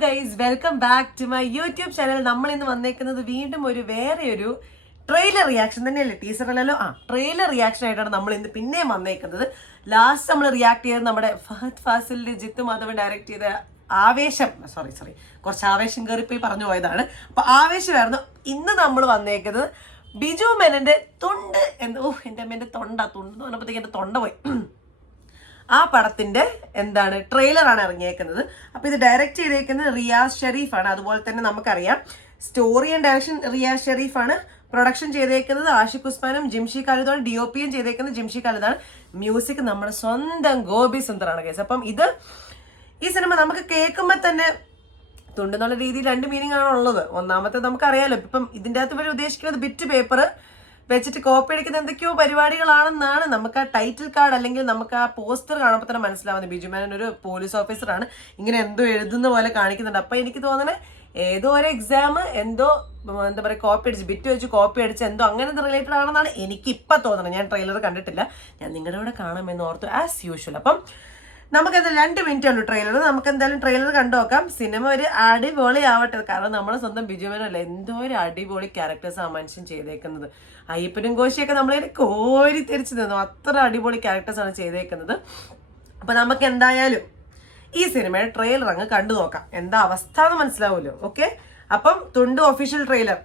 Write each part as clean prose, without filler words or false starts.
Guys, welcome back to my YouTube channel. നമ്മൾ ഇന്ന് വന്നേക്കുന്നത് വീണ്ടും വേറെ ഒരു ട്രെയിലർ റിയാക്ഷൻ തന്നെയല്ലേ, ടീസർ അല്ലല്ലോ, ട്രെയിലർ റിയാക്ഷൻ ആയിട്ടാണ് നമ്മൾ ഇന്ന് പിന്നെയും വന്നേക്കുന്നത്. ലാസ്റ്റ് നമ്മൾ റിയാക്ട് ചെയ്തത് നമ്മുടെ ഫഹദ് ഫാസിലിന്റെ ജിത്തു മാധവൻ ഡയറക്ട് ചെയ്ത ആവേശം, കുറച്ച് ആവേശം കയറിപ്പോയി പറഞ്ഞു പോയതാണ്. അപ്പൊ ആവേശമായിരുന്നു. ഇന്ന് നമ്മൾ വന്നേക്കുന്നത് ബിജു മേനന്റെ തുണ്ട് എന്ന്. എന്റെ തുണ്ട് എന്ന് പറഞ്ഞപ്പോഴത്തേക്ക് എന്റെ തൊണ്ട പോയി. ആ പടത്തിന്റെ ട്രെയിലറാണ് ഇറങ്ങിയേക്കുന്നത്. അപ്പൊ ഇത് ഡയറക്റ്റ് ചെയ്തേക്കുന്നത് റിയാസ് ഷെരീഫാണ്. അതുപോലെ തന്നെ നമുക്കറിയാം സ്റ്റോറി ആൻഡ് ഡയറക്ഷൻ റിയാസ് ഷെരീഫാണ്. പ്രൊഡക്ഷൻ ചെയ്തേക്കുന്നത് ആഷിഖ് ഉസ്മാനും ജിംഷി ഖാലിദുമാണ്. DOPയും ചെയ്തേക്കുന്നത് ജിംഷി ഖാലിദാണ്. മ്യൂസിക് നമ്മുടെ സ്വന്തം ഗോപി സുന്ദറാണ് കേസ്. അപ്പം ഈ സിനിമ നമുക്ക് കേൾക്കുമ്പോൾ തന്നെ തുണ്ടെന്നുള്ള രീതിയിൽ രണ്ട് മീനിങ് ആണ് ഉള്ളത്. ഒന്നാമത്തെ നമുക്കറിയാലോ, ഇപ്പം ഇതിൻ്റെ അകത്ത് വരെ ഉദ്ദേശിക്കുന്നത് ബിറ്റ് പേപ്പർ വെച്ചിട്ട് കോപ്പി അടിക്കുന്ന എന്തൊക്കെയോ പരിപാടികളാണെന്നാണ് നമുക്ക് ആ ടൈറ്റിൽ കാർഡ് അല്ലെങ്കിൽ നമുക്ക് ആ പോസ്റ്റർ കാണുമ്പോൾ തന്നെ മനസ്സിലാവുന്നത്. ബിജു മേനൻ ഒരു പോലീസ് ഓഫീസറാണ്, ഇങ്ങനെ എന്തോ എഴുതുന്ന പോലെ കാണിക്കുന്നുണ്ട്. അപ്പം എനിക്ക് തോന്നണേ ഏതോ ഒരു എക്സാം എന്തോ കോപ്പി അടിച്ച് ബിറ്റ് വെച്ച് കോപ്പി അടിച്ച് എന്തോ അങ്ങനെ റിലേറ്റഡ് ആണെന്നാണ് എനിക്ക് ഇപ്പം തോന്നുന്നത്. ഞാൻ ട്രെയിലർ കണ്ടിട്ടില്ല, ഞാൻ നിങ്ങളുടെ കൂടെ കാണാമെന്ന് ഓർത്തു ആസ് യൂഷ്വൽ. അപ്പം നമുക്കെന്തായാലും 2 മിനിറ്റ് ഉള്ളൂ ട്രെയിലർ. നമുക്ക് എന്തായാലും ട്രെയിലർ കണ്ടു നോക്കാം. സിനിമ ഒരു അടിപൊളി ആവട്ടെ. കാരണം നമ്മുടെ സ്വന്തം ബിജു മേനല്ല, എന്തോ ഒരു അടിപൊളി ക്യാരക്ടേഴ്സ് ആ മനുഷ്യൻ ചെയ്തേക്കുന്നത്. അയ്യപ്പനും കോശിയൊക്കെ നമ്മളെ കോരി തിരിച്ചു നിന്നു. അത്ര അടിപൊളി ക്യാരക്ടേഴ്സാണ് ചെയ്തേക്കുന്നത്. അപ്പം നമുക്ക് എന്തായാലും ഈ സിനിമയുടെ ട്രെയിലർ അങ്ങ് കണ്ടു നോക്കാം. എന്താ അവസ്ഥ എന്ന് മനസ്സിലാവുമല്ലോ. ഓക്കെ, അപ്പം തുണ്ട് ഒഫീഷ്യൽ ട്രെയിലർ.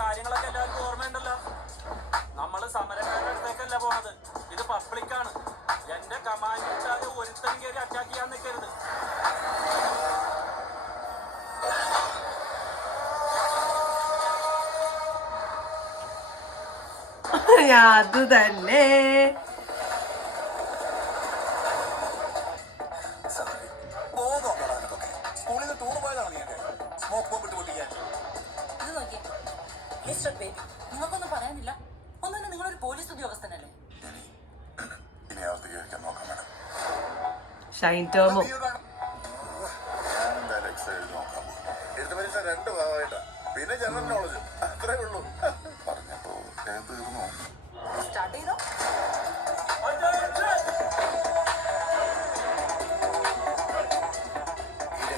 കാര്യങ്ങളൊക്കെ എല്ലാവർക്കും ഓർമ്മയുണ്ടല്ലോ. നമ്മള് സമരക്കാരുടെ അടുത്തേക്കല്ല പോണത്, ഇത് പബ്ലിക്കാണ്. എന്റെ കമാൻഡ് ഇട്ടാതെ ഒരുത്തൻ കയറി അറ്റാക്ക് ചെയ്യാൻ നിൽക്കരുത്. അത് തന്നെ സ്കൂളിൽ ടൂർ പോയതാണ്. സ്മോക്ക് ബോംബ് ഇട്ട് പൊട്ടിക്കാൻ നിങ്ങൾക്കൊന്നും പറയാനില്ല. ഒന്നും നിങ്ങളൊരു പോലീസ് ഉദ്യോഗസ്ഥനല്ലേ? ഷൈൻ ടോമും പിന്നെ ജനറൽ നോളജ് അത്രേ ഉള്ളൂ. പറഞ്ഞപ്പോ തീർന്നു. സ്റ്റാർട്ട് ചെയ്തോ?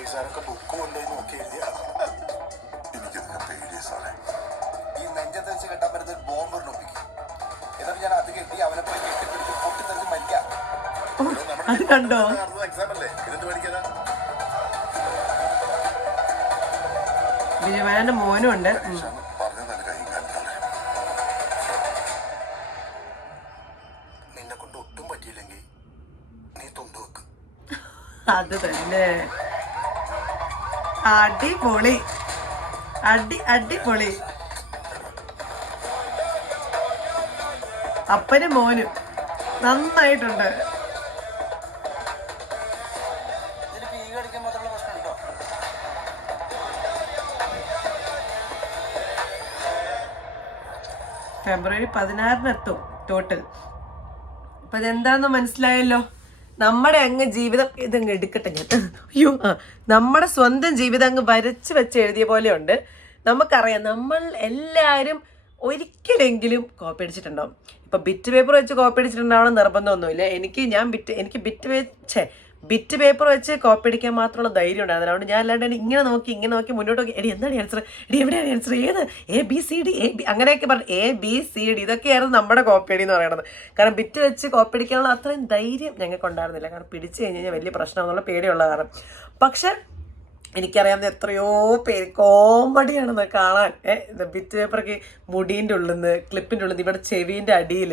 ഈ സാറൊക്കെ ബുക്ക് കൊണ്ടുപോയി നോക്കി എഴുതിയ എനിക്കിതിനെ പേടിയ സാറേ. ഈ നെഞ്ചത്ത് വെച്ച് കെട്ടാൻ പറ്റുന്ന ഒരു ബോംബ് ഒപ്പിക്കും. എന്നിട്ട് ഞാൻ അത് കെട്ടി അവനെ പോയി കെട്ടിപ്പിടിച്ച് പൊട്ടിത്തെറിച്ച് മരിക്കാം. അത് കണ്ടോ? എക്സാം അല്ലേ, ഇതെന്ത് പഠിക്കാനാ? ബിജു മേനന്റെ മോനും ഉണ്ട്. നിന്നെ കൊണ്ട് ഒട്ടും പറ്റിയില്ലെങ്കിൽ നീ തുണ്ട് വെക്ക്. അത് തന്നെ അടിപൊളി, അടിപൊളി. അപ്പനും മോനും നന്നായിട്ടുണ്ട്. ഫെബ്രുവരി 16 എത്തും ടോട്ടൽ. അപ്പൊ ഇതെന്താന്ന് മനസ്സിലായല്ലോ. നമ്മുടെ അങ്ങ് ജീവിതം ഇതങ്ങ് എടുക്കട്ടെ ഞാൻ. നമ്മുടെ സ്വന്തം ജീവിതം അങ്ങ് വരച്ച് വെച്ച് എഴുതിയ പോലെ ഉണ്ട്. നമുക്കറിയാം നമ്മൾ എല്ലാവരും ഒരിക്കലെങ്കിലും കോപ്പി അടിച്ചിട്ടുണ്ടാവും. ഇപ്പൊ ബിറ്റ് പേപ്പർ വെച്ച് കോപ്പി അടിച്ചിട്ടുണ്ടാവണം നിർബന്ധമൊന്നുമില്ല. എനിക്ക് ബിറ്റ് പേപ്പർ വെച്ച് കോപ്പി അടിക്കാൻ മാത്രമുള്ള ധൈര്യം ഉണ്ടായിരുന്നു. അതുകൊണ്ട് ഞാൻ അല്ലാണ്ട് ഇങ്ങനെ നോക്കി മുന്നോട്ട് നോക്കി, എന്താണ് ആൻസർ, എവിടെയാണ് ആൻസർ, ഏത് ABCD അങ്ങനെയൊക്കെ പറഞ്ഞു. ABCD ഇതൊക്കെയായിരുന്നു നമ്മുടെ കോപ്പി അടി എന്ന് പറയുന്നത്. കാരണം ബിറ്റ് വെച്ച് കോപ്പി അടിക്കാനുള്ള അത്രയും ധൈര്യം ഞങ്ങൾക്ക് ഉണ്ടായിരുന്നില്ല. കാരണം പിടിച്ചു കഴിഞ്ഞാൽ വലിയ പ്രശ്നമെന്നുള്ള പേടിയുള്ള കാരണം. പക്ഷെ എനിക്കറിയാവുന്ന എത്രയോ പേര് കോമഡിയാണെന്ന് കാണാൻ. ബിറ്റ് പേപ്പറൊക്കെ മുടീൻ്റെ ഉള്ളിൽ നിന്ന്, ക്ലിപ്പിൻ്റെ ഉള്ളിൽ നിന്ന്, ഇവിടെ ചെവിൻ്റെ അടിയിൽ,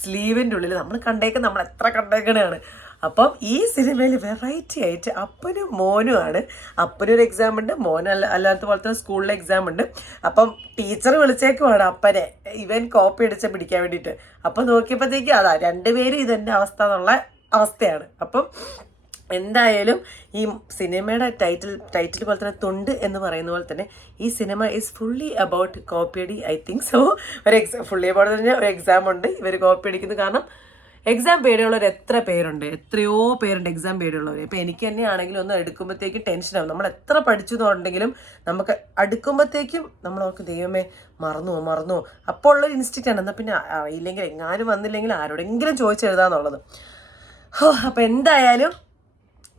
സ്ലീവിൻ്റെ ഉള്ളിൽ നമ്മൾ എത്ര കണ്ടേക്കണതാണ്. അപ്പം ഈ സിനിമയിൽ വെറൈറ്റി ആയിട്ട് അപ്പനും മോനുമാണ്. അപ്പനൊരു എക്സാം ഉണ്ട്, അല്ലാത്ത പോലത്തെ സ്കൂളിലെ എക്സാം ഉണ്ട്. അപ്പം ടീച്ചർ വിളിച്ചേക്കുവാണ് അപ്പനെ ഇവൻ കോപ്പി അടിച്ച് പിടിക്കാൻ വേണ്ടിയിട്ട്. അപ്പം നോക്കിയപ്പോഴത്തേക്ക് രണ്ടുപേരും ഇതെൻ്റെ അവസ്ഥ എന്നുള്ള അവസ്ഥയാണ്. അപ്പം എന്തായാലും ഈ സിനിമയുടെ ടൈറ്റിൽ പോലെ തന്നെ തുണ്ട് എന്ന് പറയുന്ന പോലെ തന്നെ ഈ cinema is fully about copy അടി. I think so. Fully about തന്നെ ഒരു എക്സാം ഉണ്ട്, ഇവർ കോപ്പി അടിക്കുന്നത്. കാരണം എക്സാം പേടിയുള്ളവർ എത്ര പേരുണ്ട്, എത്രയോ പേരുണ്ട് എക്സാം പേടിയുള്ളവർ. ഇപ്പം എനിക്ക് തന്നെ ആണെങ്കിലും ഒന്ന് എടുക്കുമ്പോഴത്തേക്കും ടെൻഷനാവും. നമ്മൾ എത്ര പഠിച്ചു എന്നുണ്ടെങ്കിലും നമുക്ക് അടുക്കുമ്പോഴത്തേക്കും നമ്മളവർക്ക് ദൈവമേ മറന്നു അപ്പോൾ ഉള്ളൊരു ഇൻസ്റ്റിക്റ്റാണ്. എന്നാൽ പിന്നെ അറിയില്ലെങ്കിൽ എങ്ങാനും വന്നില്ലെങ്കിൽ ആരോടെങ്കിലും ചോദിച്ചെഴുതാന്നുള്ളത്. അപ്പോൾ എന്തായാലും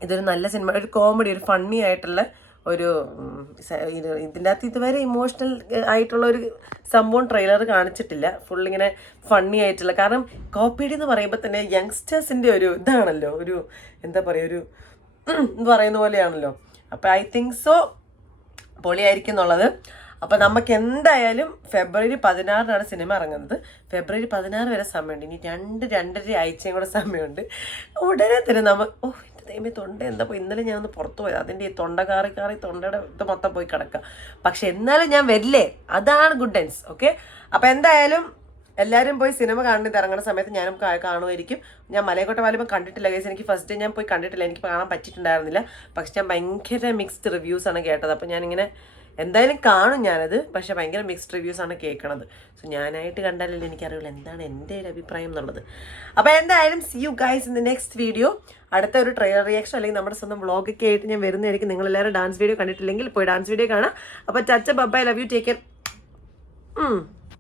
ഇതൊരു നല്ല സിനിമ, ഒരു കോമഡി, ഒരു ഫണ്ണി ആയിട്ടുള്ള ഒരു ഇതിൻ്റെ അകത്ത് ഇതുവരെ ഇമോഷണൽ ആയിട്ടുള്ള ഒരു സംഭവം ട്രെയിലർ കാണിച്ചിട്ടില്ല. ഫുള്ളിങ്ങനെ ഫണ്ണി ആയിട്ടുള്ള, കാരണം കോപ്പിഡി എന്ന് പറയുമ്പോൾ തന്നെ യങ്സ്റ്റേഴ്സിൻ്റെ ഒരു ഇതാണല്ലോ, ഒരു എന്താ പറയുക, ഒരു എന്ന് പറയുന്ന പോലെയാണല്ലോ. അപ്പോൾ ഐ തിങ്ക് സോ പൊളിയായിരിക്കും എന്നുള്ളത്. അപ്പോൾ നമുക്ക് എന്തായാലും ഫെബ്രുവരി 16 സിനിമ ഇറങ്ങുന്നത്. ഫെബ്രുവരി 16 വരെ സമയമുണ്ട്. ഇനി 2-2.5 ആഴ്ചയും കൂടെ സമയമുണ്ട്. ഉടനെ തന്നെ എൻ്റെ ദൈവമേ തൊണ്ട എന്താ പോയി, ഇന്നലെ ഞാൻ ഒന്ന് പുറത്തു പോയത്, അതിൻ്റെ ഈ തൊണ്ട കാറി തൊണ്ടയുടെ ഇത് മൊത്തം പോയി കിടക്കുക. പക്ഷെ എന്നാലും ഞാൻ വരില്ലേ, അതാണ് ഗുഡൻസ്. ഓക്കെ, അപ്പോൾ എന്തായാലും എല്ലാവരും പോയി സിനിമ കാണുന്നത് ഇറങ്ങുന്ന സമയത്ത് ഞാനും കാണുമായിരിക്കും. ഞാൻ മലയക്കോട്ട വാലിബൻ കണ്ടിട്ടില്ല ഗൈസ്, എനിക്ക് ഫസ്റ്റ് ഡേ ഞാൻ പോയി കണ്ടിട്ടില്ല, എനിക്ക് കാണാൻ പറ്റിയിട്ടുണ്ടായിരുന്നില്ല. പക്ഷെ ഞാൻ ഭയങ്കര മിക്സ്ഡ് റിവ്യൂസാണ് കേട്ടത്. അപ്പോൾ ഞാനിങ്ങനെ എന്തായാലും കാണും ഞാനത്, പക്ഷെ ഭയങ്കര മിക്സ്ഡ് റിവ്യൂസാണ് കേൾക്കണത്. സോ ഞാനായിട്ട് കണ്ടാലല്ലേ എനിക്കറിയില്ല എന്താണ് എൻ്റെ ഒരു അഭിപ്രായം എന്നുള്ളത്. അപ്പോൾ എന്തായാലും see you guys in the next video. അടുത്ത ഒരു ട്രെയിലർ റിയാക്ഷൻ അല്ലെങ്കിൽ നമ്മുടെ സ്വന്തം വ്ളോഗൊക്കെ ആയിട്ട് ഞാൻ വരുന്നതായിരിക്കും. നിങ്ങളെല്ലാവരും ഡാൻസ് വീഡിയോ കണ്ടിട്ടില്ലെങ്കിൽ പോയി ഡാൻസ് വീഡിയോ കാണാം. അപ്പോൾ ചച്ച bye, love you, take care.